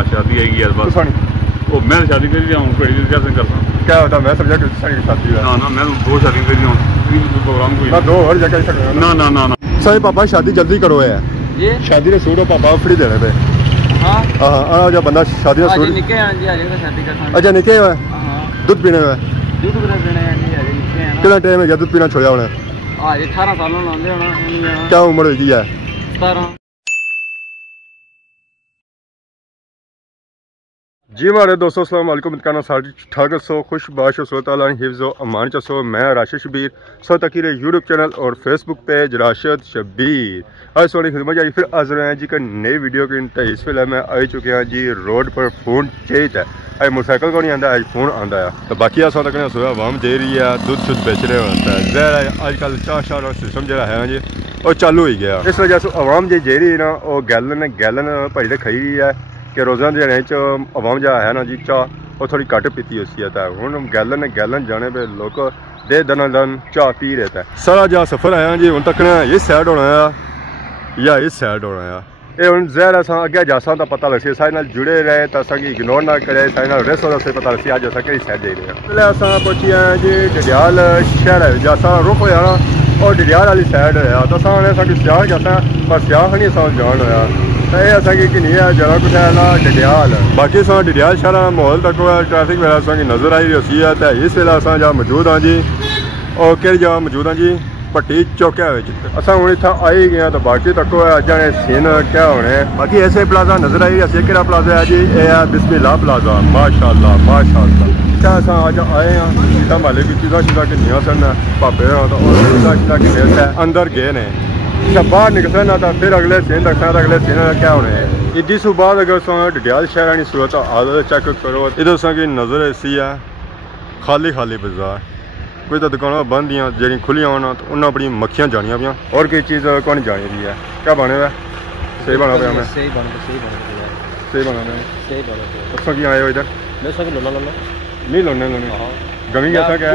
हाँ शादी आएगी यार बस ओ मैं शादी कर रहा हूँ कैसे करता क्या होता मैं समझा कि शादी है ना मैं दो शादी कर रहा हूँ प्रोग्राम कोई ना दो और जगह ना सही पापा शादी जल्दी करो है ये शादी ने सूट पापा फ्री देने पे हाँ जब बंदा शादी सूट निके शादी करता अच्छा निके हुआ दूध पीने हुआ कितना टाइम है दूध पीना छोड़ा उन्हें 18 साल क्या उम्र होगी है 17 जी हमारे दोस्तों अस्सलाम वालेकुम इतकाना सारी ठाक सो खुश बाश ताला हिफ्ज़ व अमान चसो मैं राशिद शबीर सो तकीर यूट्यूब चैनल और फेसबुक पेज राशिद शबीर आज सोनी खिदमत जी फिर हाजिर हैं जी का नई वीडियो के इंतहा इस वेले मैं आई चुके हैं जी रोड पर फोन चेज है आज मोटरसाइकिल को नहीं आता आज फोन आता है तो बाकी असा तक सुबह आवाम दे रही है दूध शुद्ध बेच रहे होता है जहर अजकल चाह शाह सिस्टम जो है जी वो चालू हो गया इस वजह से आवाम जी जे रही है ना वो गैलन भरी खाई रही है कि रोज़ाना देने आवाम जो है ना जी चाह वो थोड़ी घट पीती होती है हूँ गैलन जाने पे लोग दे दन चाह पी रहे थे सारा जहाँ सफ़र आया जी हूँ तक इस साइड होना है या इस साइड होना है ये हूँ जहर अस अगे जासा तो पता लगे सारे जुड़े रहे तो अस इग्नोर ना करे सारे रेस से पता लगे अज अस कि साइड जा रहे हैं पहले अस पहुंची आए जी डडियाल शहर जैसा रुख होया ना और डडियाल वाली साइड होया तो असा स्याह जाता पर स्याह नहीं अस जान होया कि नहीं है जरा कुछ है ना डडियाल बाकी अस डडियाल शहर माहौल तक ट्रैफिक वगैरह नजर आई रही है तो इस वेले अस जहाँ मौजूद हाँ जी और कि जगह मौजूद हाँ जी भट्टी चौकिया अस हूँ इतना आई गए तो बाकी तक जाने सीन क्या होने बाकी ऐसे प्लाजा नजर आई रही कि प्लाजा है जी ये है बिस्मिल्लाह प्लाजा माशाअल्लाह क्या अस अज आए हैं सीधा माले की चीज़ा किनिया सन भापे तो चीज़ा किन्ने अंदर गए ने जब बाहर निकलते ना तो फिर अगले सीन रखना तो अगले सीन क्या होने इदी सु बाद अगर डडियाल शहर की सूरत आदत चेक करो इधर की नज़र ऐसी है खाली बाजार कोई तो दुकान बंद दियाँ जी खुलियाँ होना तो उन्हें अपनी मक्खियाँ जानिया पियाँ और कोई चीज़ कौन जानी रही है क्या बने हुआ सही बना पाया मैं सही बना पाया उसका की आए हो इधर नहीं लोने गमी कैसा क्या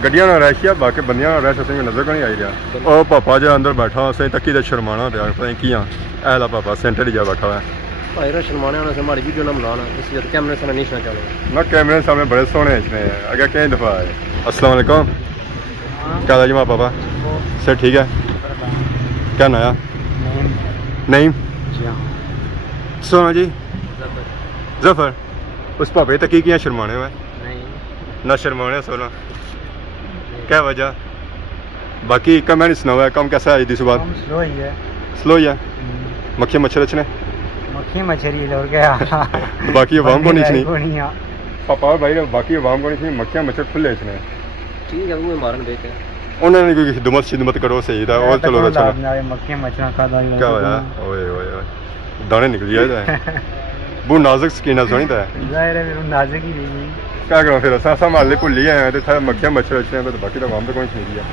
गड्डियां ना रश है बाकी बंदियां ना रश असें नजर को नहीं आई रहा और पापा जो अंदर बैठा असें तक्की तो शर्माना पाया पता नहीं कियां ऐला पापा सेंटर जा बैठा हुआ है ना कैमरे सामने बड़े सोने इसने अगर कई दफ़ा आए अस्सलाम वालेकुम क्या हाल जी माँ पापा सर ठीक है क्या नया नहीं सोना जी जफर उस पापे तक क्या शर्माने में ना शर्माने सोना क्या वजह बाकी कम मैंने सुना हुआ है कम कैसा है सुबह स्लो ही है मक्खी मच्छर अच्छे मछली और क्या बाकी आवाम को नहीं पापा भाई बाकी आवाम को नहीं मक्खियां मच्छर खुले इसने ठीक है वो मारन देते उन्होंने कोई खिदमत करो सही था और चलो अच्छा मक्खियां मच्छर खा क्या होया ओए दाने निकल जाए वो नाजुक स्किन है सोनी था जाहिर है फिर नाजुक ही नहीं क्या करो फिर असा माले भुल ही आए तो मक्खियां मच्छर अच्छे हैं तो बाकी तो आवाम तो कोई नहीं दिया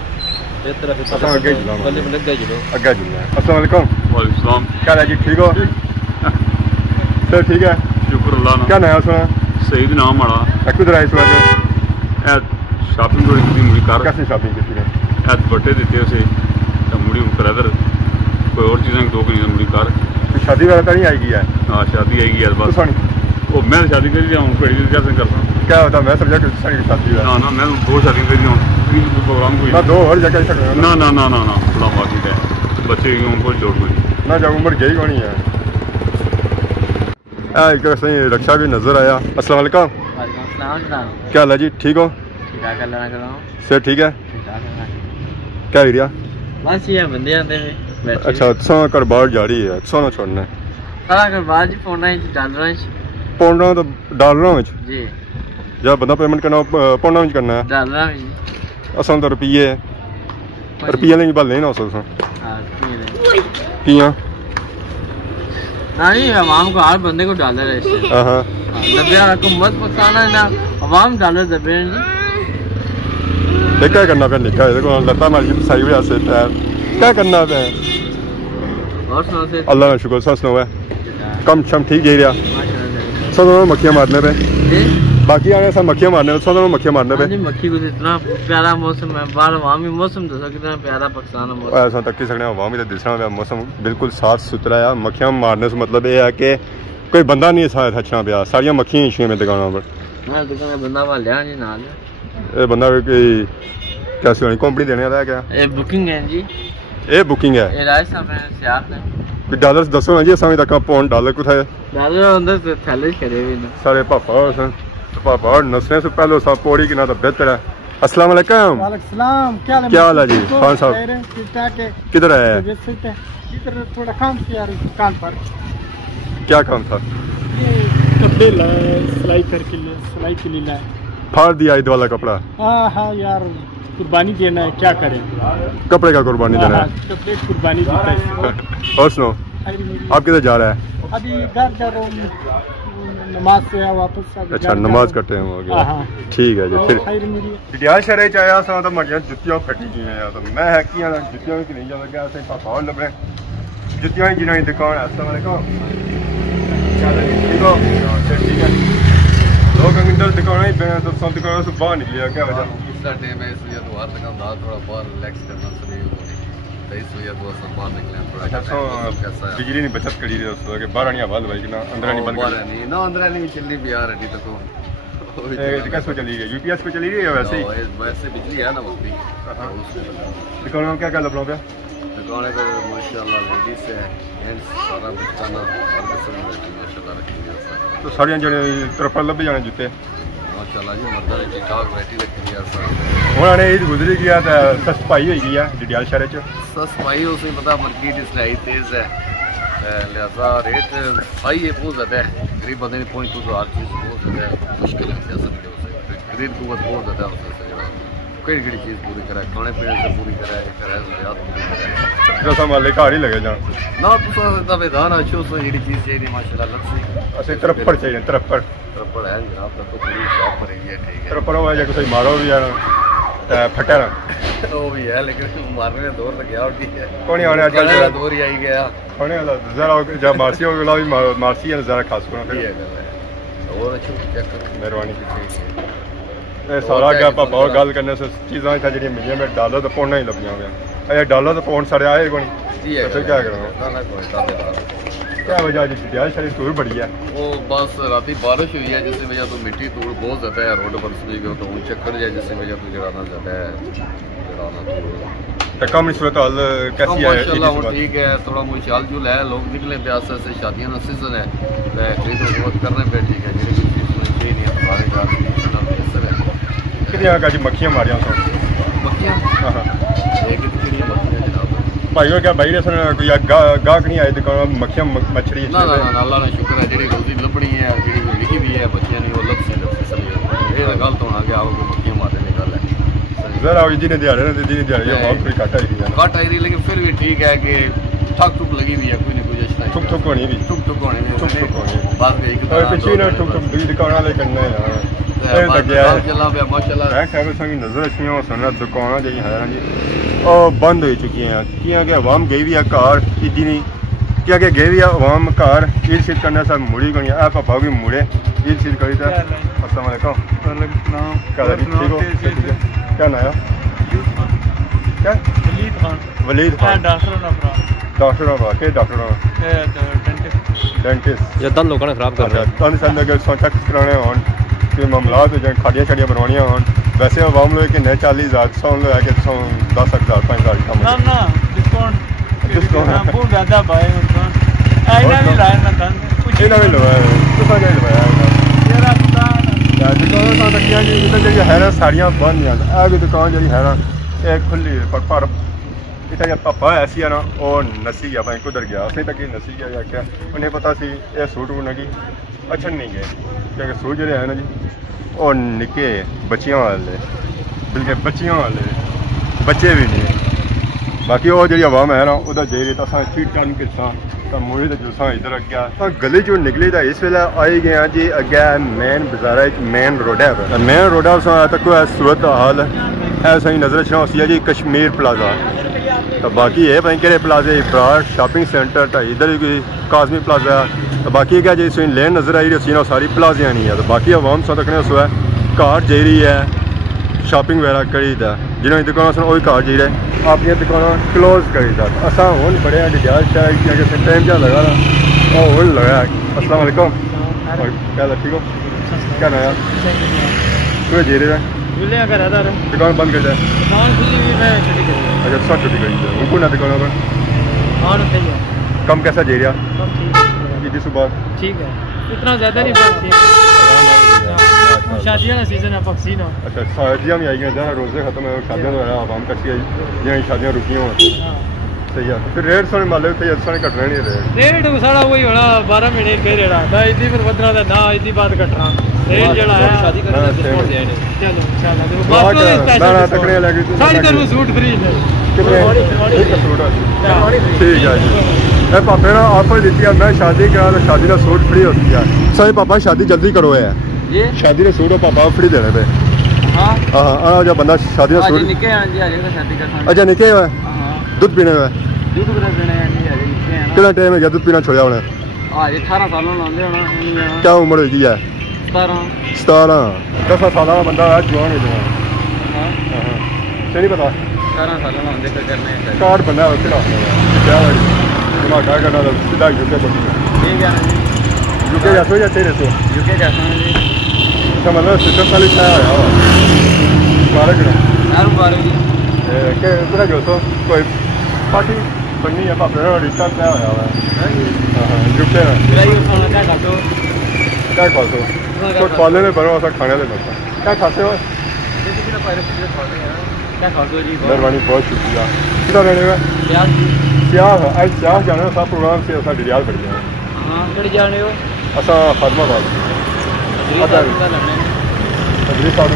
अगे जुलना अस्सलाम वालेकुम क्या है जी ठीक हो सर ठीक है शुक्र अल्लाह क्या नया सुना सही दी नाम माड़ा किधर आई सुना शॉपिंग थोड़ी की मुड़ी कार कैसे शॉपिंग की थी बट्टे देते उसे मुड़ी ब्रदर कोई और चीज़ें दो की मुड़ी कार शादी वाला तो नहीं आएगी है हाँ शादी आएगी यार बस वो मैं शादी कर रहा हूँ कैसे करता क्या होता मैं समझा कि शादी है ना मैं दो शादी कर रहा हूँ प्रोग्राम कोई ना दो और जगह ना थोड़ा बाकी है बच्चे उनको जोड़ कोई ना जब उम्र गई होनी है रक्षा भी नजर आया अस्सलाम वालेकुम क्या हाल है जी ठीक हो सर ठीक है क्या एरिया बस ये बंदे आते हैं अच्छा तुसा घर बाहर जा रही है सोना छोड़ना सारा घर बाहर जी पौंडा तो डॉलर में जी जब बंदा पेमेंट करना पौंडा में करना है डॉलर में असां तो रुपये लेके बल नहीं ना उस कियां नहीं आवाम को हर बंदे को डॉलर है इससे को मत पकाना ना आवाम डॉलर दबे क्या करना पे निका देखो लता मार की सही वजह से क्या करना पे अल्लाह का शुक्र सांस हुआ कम शम ठीक जा रहा सब मक्खियां मारने पे बाकी आने सब मक्खियां मारने में मक्खियां मारने पे मक्खी को इतना प्यारा मौसम है बाहर अवामी मौसम दसो कितना प्यारा पाकिस्तान मौसम ऐसा तक सकने अवामी तो दिसना पे मौसम बिल्कुल साफ सुथरा है मक्खियां मारने से मतलब ये है कि कोई बंदा नहीं साथ अच्छा पिया सारियां मक्खियां ही में दुकानों पर मैं दुकान बंदा वाले जी नाल ये बंदा कोई कैसे होनी कंपनी देने वाला है क्या ये बुकिंग है जी ये बुकिंग है ये राज साहब हैं सियार ने डॉलर्स दसो ना जी असां तक पाउंड डॉलर कुछ डॉलर अंदर से थैले करे हुए ने सारे पापा नसने से पहले सब पौड़ी की ना तो बेहतर है अस्सलाम वालेकुम वालेकुम सलाम क्या हाल है जी खान साहब किधर है इधर थोड़ा काम किया दुकान पर क्या काम था कपड़े सिलाई करके सिलाई के लिए लाए फाड़ दिया ईद वाला कपड़ा हाँ यार कुर्बानी देना है क्या करें कपड़े का कुर्बानी देना है कपड़े कुर्बानी देता है और सुनो आप किधर जा रहे हैं अभी घर जा रहा हूँ नमाज से वापस अच्छा नमाज का टाइम हो गया ठीक है जी फिर डियाल शहर च आया सा तो मड़ियां जुत्तियां फटी गई हैं तो मैं है कि जुत्तियां भी नहीं जा लगा ऐसे पापा और लबे जुत्तियां ही जिन्होंने दुकान है अस्सलाम वालेकुम ठीक हो ठीक है लोग अंदर दुकान ही पे तो सब दुकानों से बाहर निकलिया क्या वजह इसका टाइम है इसलिए तो हर दुकानदार थोड़ा बाहर रिलैक्स करना सही होगी तो इसलिए तो सब बाहर निकले थोड़ा अच्छा बिजली नहीं बचत करी रहे उसको कि बाहर नहीं आवाज भाई कि ना अंदर नहीं बंद नहीं ना अंदर नहीं चली भी यार अभी तक कैसे पे चली गई यूपीएस पे चली गई या वैसे ही वैसे बिजली है ना वो भी दुकानों में क्या क्या लग रहा है दुकान पर माशाल्लाह लेडीज है जेंट्स सारा कुछ खाना हर किस्म की माशाल्लाह रखी हुई है तो सारियां जने तरफ लभ जाने जूते माशाल्लाह जी मर्दां की स्टॉक वैरायटी रखी हुई है सर उन्होंने ईद गुजरी गया तो सस्पाई हो गई है डिडियाल शहर च सस्पाई उसे पता मार्केट इसलिए आई तेज है लिहाजा रेट हाई है बहुत ज़्यादा है गरीब बंदे ने पहुँच तो हर चीज़ बहुत ज़्यादा मुश्किल है सियासत में गरीब कुवत बहुत ज़्यादा है उससे केड़ी केड़ी चीज़ पूरी कराए खाने पीने से पूरी कराए ज़रूरियात पूरी कराए रसा माले घर ही लगे जा ना तुम मैदान अच्छो सो जी चीज़ चाहिए माशाल्लाह लस्सी अच्छा तरप्पड़ चाहिए तरप्पड़ है जनाब तक तो पूरी शॉप भरी है ठीक है तरप्पड़ हो जाए कोई मारो भी यार फटा ना वो भी है लेकिन मारने में दौर लग गया और ठीक है कौन आने आजकल दौर ही आई गया खाने वाला जरा जब मारसी हो गया भी मारसी है जरा खास करना फिर और अच्छी चेक कर मेहरबानी की सारा क्या पापा और गल करने से चीज़ां इतना जी मिलियां मैं डॉलर तो पौंड ही लभियां हुआ अरे डॉलर तो पौंड सारे आए कौन फिर क्या करो क्या वजह जी डियाल शहर टूर बड़ी है वो बस राती बारिश हुई है जिसकी वजह तो मिट्टी धूल बहुत ज़्यादा है रोड पर से गए तो चक्कर जाए जिसकी वजह तो जड़ाना ज़्यादा है कम इस सूरत हाल कैसी है माशाल्लाह ठीक है थोड़ा मुशाल जुल है लोग निकले प्यास से शादियों का सीजन है खरीदो फरोख्त करने पे ठीक है जी चाहिए नहीं कितनी का जी मक्खियां मारिया मक्खियां भाई और क्या भाई ने सुना कोई गाहक नहीं आए दुकान मक्खियां मछली ना अल्लाह ने शुक्र है जी रोजी लभनी है जी लिखी भी है बच्चियां नहीं वो लपसी ये गल तो आ गया मक्खियां मारने की गल है जरा दिन दिहाड़े ने दिन दिहाड़े बहुत थोड़ी कट आई रही लेकिन फिर भी ठीक है कि ठक ठुक लगी हुई है कोई नहीं कोई अच्छा ठुक ठुक होनी भी ठुक होनी भी बात पिछली ना ठुक ठुक दी दुकान वाले करने नजर अच्छी सुनना दुकान जी है जी बंद हो चुकी हैं क्या कि अवाम गई भी है घर ईदी नहीं क्या कि गई भी है अवाम घर ईद शीद करने सब मुड़ी गई है पापा भी मुड़े ईद शीद करी था अस्सलाम वालेकुम ठीक हो क्या नाम क्या वलीद खान डॉक्टर डेंटिस्ट जब लोगों ने खराब कर रहे हैं तन सन अगर चेक कराने हो कोई मामलात हो जाए खाड़ियाँ शाड़ियाँ बनवानियां हो वैसे अवाम लोग किन्ने 40,000 100 लोग है कि 10,000 5,000 कम ना डिस्काउंट बहुत ज़्यादा भाई आईना भी लाया ना तन कुछ इना भी लवाया तो नहीं लवाया तेरा दुकान दुकान सा तकियां जी जितना जी है ना साड़ियाँ बंद हैं आ भी दुकान जी है ना ये खुली पर इतना जब पापा ऐसी है ना वो नसी गया भाई कुदर गया असली तक नसी गया या क्या उन्हें पता सी ये सूट होने की अच्छा नहीं गए क्योंकि सूट जो है ना जी और निके बच्चियों वाले बल्कि बच्चियों वाले बच्चे भी नहीं बाकी वो जी आवाम है ना उधर जाई रही तो चीट चान किसा तो मुड़ी तो जो इधर गया तो गली जो निकली था इस वेले आई गए हैं जी अगे मेन बाजार मेन रोड है मेन रोड तक सूरत हाल ऐसा ही नजर छा उसी है जी कश्मीर प्लाजा तो बाकी है भाई कि प्लाजे इब्रार शॉपिंग सेंटर तो इधर भी कोई काजमी प्लाजा तो बाकी क्या जी लेन नज़र आई रही है सारी प्लाजिया नहीं है तो बाकी आवाम सा तकने सो है घर जा रही है शॉपिंग वगैरह करी दा जिन्होंने दुकान सन वही घर जा रहे अपनी दुकान क्लोज करी दा असा हूँ बड़े डिजाज शायद क्योंकि टाइम क्या लगा ना और हूँ लगा अस्सलाम वालेकुम क्या ठीक हो क्या नया तू जे रहे दुकान बंद कर जाए अच्छा सब छुट्टी करी जाए उनको ना दुकान पर कम कैसा जे रहा ईदी सुबह ठीक है इतना ज़्यादा नहीं बस शादियाँ का सीजन है पक्सीन अच्छा शादियाँ भी आई हैं जहाँ रोज़े खत्म है शादियाँ तो आवाम कटी आई यहाँ शादियाँ रुकी हुआ सही है फिर रेट सोने माले थे सोने कट रहे नहीं रेट सारा वही होना 12 महीने फिर रेड़ा ना इतनी फिर बदना था ना इतनी बात कटना रेट जड़ा है शादी करना चलो इंशाल्लाह तकड़े लगे सारी तरह सूट फ्री है ठीक है जी पापे ने ऑफर दी है मैं शादी करा तो शादी का सूट फ्री होती है सही पापा शादी जल्दी करो है ये शादी का सूट पापा फ्री देने पे हाँ जब बंदा शादी का सूट अच्छा निके हुआ दूध पीने हुआ कितना टाइम है दूध पीना छोड़ा उन्हें 18 साल क्या उम्र होगी है 17 10 साल का बंदा है जवान नहीं पता 18 साल कार्ड बनना है क्या क्या करना सीधा यूके ठीक है यूके जैसो या तेरे सो यूके जैसा अच्छा मतलब सिस्टम साली छाया हुआ 12 कितना जो सो कोई पार्टी बननी है पापे ने रिश्ता छाया हुआ है यूके क्या खाते हो तो पाले में बनो ऐसा खाने ले सकता क्या खाते हो मेहरबानी बहुत शुक्रिया कितना रहने का सियाह आज सियाह जाने का प्रोग्राम से असा डिजाल बढ़ गया असा फातमाबाद अगली साल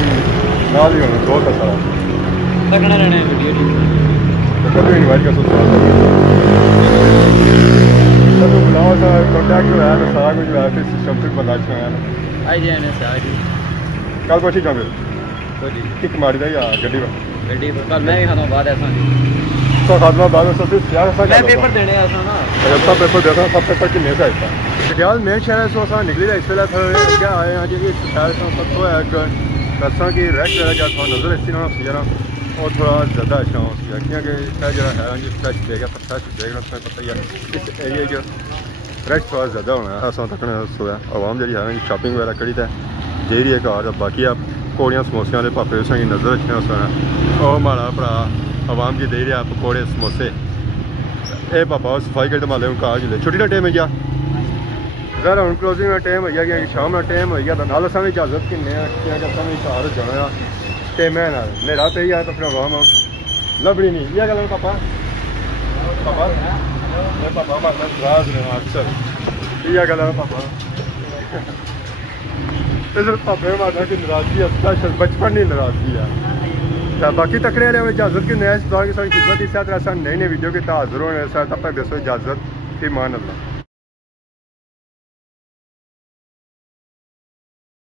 नाल ही होना बहुत अच्छा तकड़ा रहना है वीडियो कभी इनवाइट कर सकते सब बुलाओ सा कॉन्टैक्ट जो है तो सारा कुछ जो है फिर सिस्टम से बंदा अच्छा है आई जाने से आज कल पहुँची जाओगे किक मारी था या गड्डी पर कल मैं भी खाता हूँ बाद ऐसा तो खातमा बाद में सबसे सियाह मैं पेपर देने ऐसा ना सब पेपर देता सब पेपर किन्ने से आया डियाल मेन शहर सो असा निकली इस वेला क्या आए हैं जी शहर सब तो है दसा कि रेस्ट वगैरह क्या थोड़ा नजर इसी ना सी ना और थोड़ा ज़्यादा अच्छा हो सी क्योंकि जो है जी फ्रैश देगा तो फ्रैश देगा तुम्हें पता ही है इस एरिए जो फ्रैश थोड़ा ज़्यादा होना है असा तक सोया आवाम जी है शॉपिंग वगैरह करी था जे रही है घर बाकी आप पकौड़ियाँ समोसियाँ वाले पापे की नज़र रखने सोया और हमारा भरा आवाम जी दे रहा पकौड़े समोसे ये पापा सफाई करते माले घर जिले छुट्टी का टाइम है क्या सर हम क्लोजिंग का टाइम है कि शाम का टाइम हो गया नाल असा इजाजत किन्ने घर जाना टाइम है ना मेरा तो यही है तो फिर आवाम लभनी नहीं यह गल पापा पापा पापा हमारे नाराज रहे अक्सर यह गल है पापा पापे हमारे की नाराजगी है स्पेशल बचपन की नाराजगी है बाकी तकड़े वाले इजाजत की नया की सारी खिदमत इस तरह ऐसा नई नई वीडियो के हाजिर होने तब तक दसो इजाजत फी मान अल्लाह।